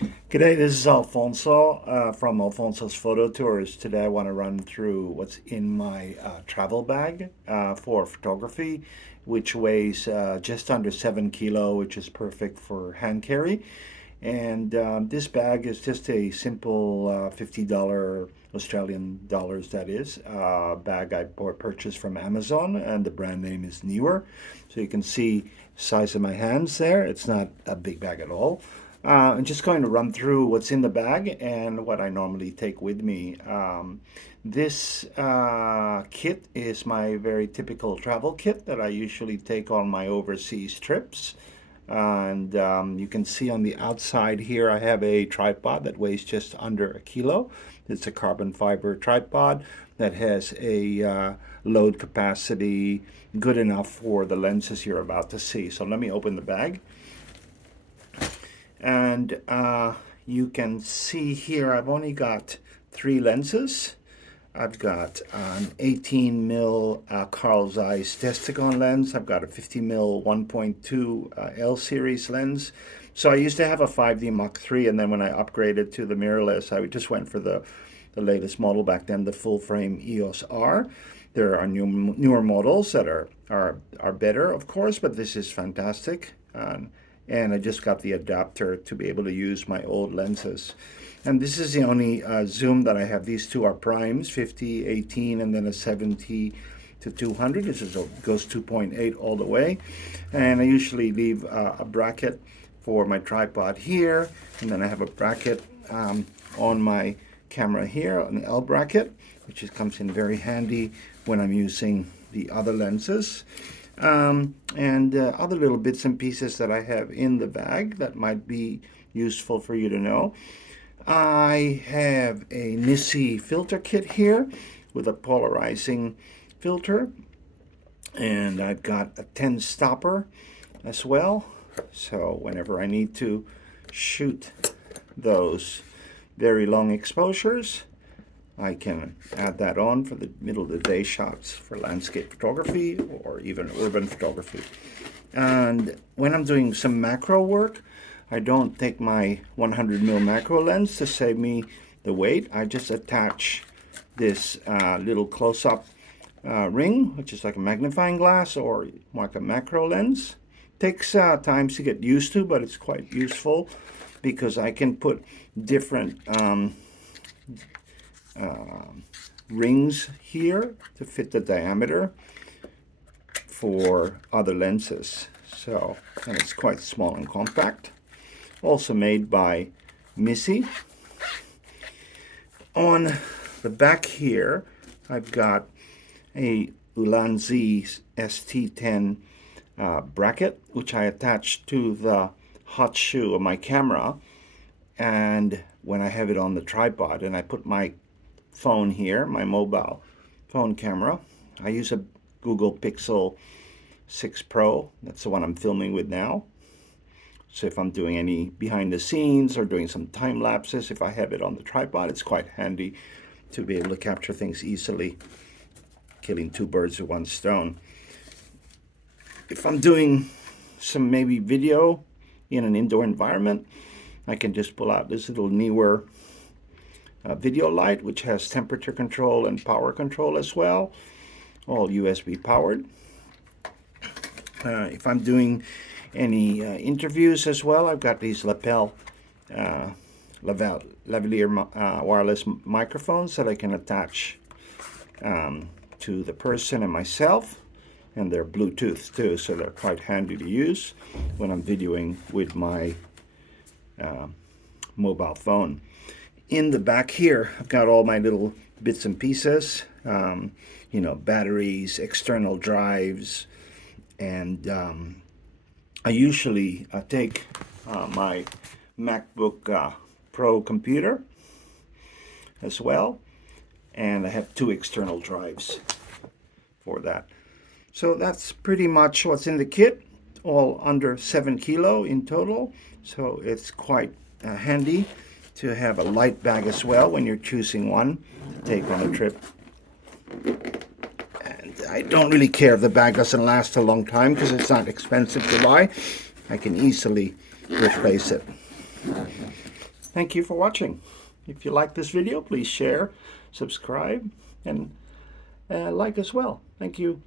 G'day, this is Alfonso from Alfonso's Photo Tours. Today I want to run through what's in my travel bag for photography, which weighs just under 7 kilo, which is perfect for hand carry. And this bag is just a simple $50 Australian dollars, that is, bag I purchased from Amazon, and the brand name is Neewer. So you can see the size of my hands there. It's not a big bag at all. I'm just going to run through what's in the bag and what I normally take with me. This kit is my very typical travel kit that I usually take on my overseas trips. And you can see on the outside here, I have a tripod that weighs just under a kilo. It's a carbon fiber tripod that has a load capacity good enough for the lenses you're about to see. So let me open the bag. And you can see here I've only got 3 lenses. I've got an 18 mil Carl Zeiss Destagon lens. I've got a 50 mil 1.2 L series lens. So I used to have a 5D Mark III, and then when I upgraded to the mirrorless, I just went for the latest model back then, the full frame EOS R. There are newer models that are better, of course, but this is fantastic. And I just got the adapter to be able to use my old lenses. And this is the only zoom that I have. These two are primes, 50, 18, and then a 70 to 200. This goes 2.8 all the way. And I usually leave a bracket for my tripod here, and then I have a bracket on my camera here, an L bracket, which comes in very handy when I'm using the other lenses. And other little bits and pieces that I have in the bag that might be useful for you to know. I have a Nissi filter kit here with a polarizing filter, and I've got a 10 stopper as well. So whenever I need to shoot those very long exposures, I can add that on for the middle of the day shots for landscape photography or even urban photography. And when I'm doing some macro work, I don't take my 100mm macro lens to save me the weight. I just attach this little close-up ring, which is like a magnifying glass or like a macro lens. Takes time to get used to, but it's quite useful because I can put different rings here to fit the diameter for other lenses. So, and it's quite small and compact. Also made by Nissi. On the back here, I've got a Ulanzi ST10 bracket, which I attach to the hot shoe of my camera. And when I have it on the tripod and I put my phone here, my mobile phone camera, I use a Google Pixel 6 Pro. That's the one I'm filming with now. So if I'm doing any behind the scenes or doing some time lapses, if I have it on the tripod, it's quite handy to be able to capture things easily, killing 2 birds with 1 stone. If I'm doing some maybe video in an indoor environment, I can just pull out this little Neewer video light, which has temperature control and power control as well, all USB powered. If I'm doing any interviews as well, I've got these lapel lavalier wireless microphones that I can attach to the person and myself, and they're Bluetooth too, so they're quite handy to use when I'm videoing with my mobile phone. In the back here, I've got all my little bits and pieces, batteries, external drives, and I usually take my MacBook Pro computer as well, and I have 2 external drives for that. So that's pretty much what's in the kit, all under 7 kilo in total, so it's quite handy to have a light bag as well when you're choosing one to take on a trip. And I don't really care if the bag doesn't last a long time because it's not expensive to buy. I can easily replace it. Thank you for watching. If you like this video, please share, subscribe, and like as well. Thank you.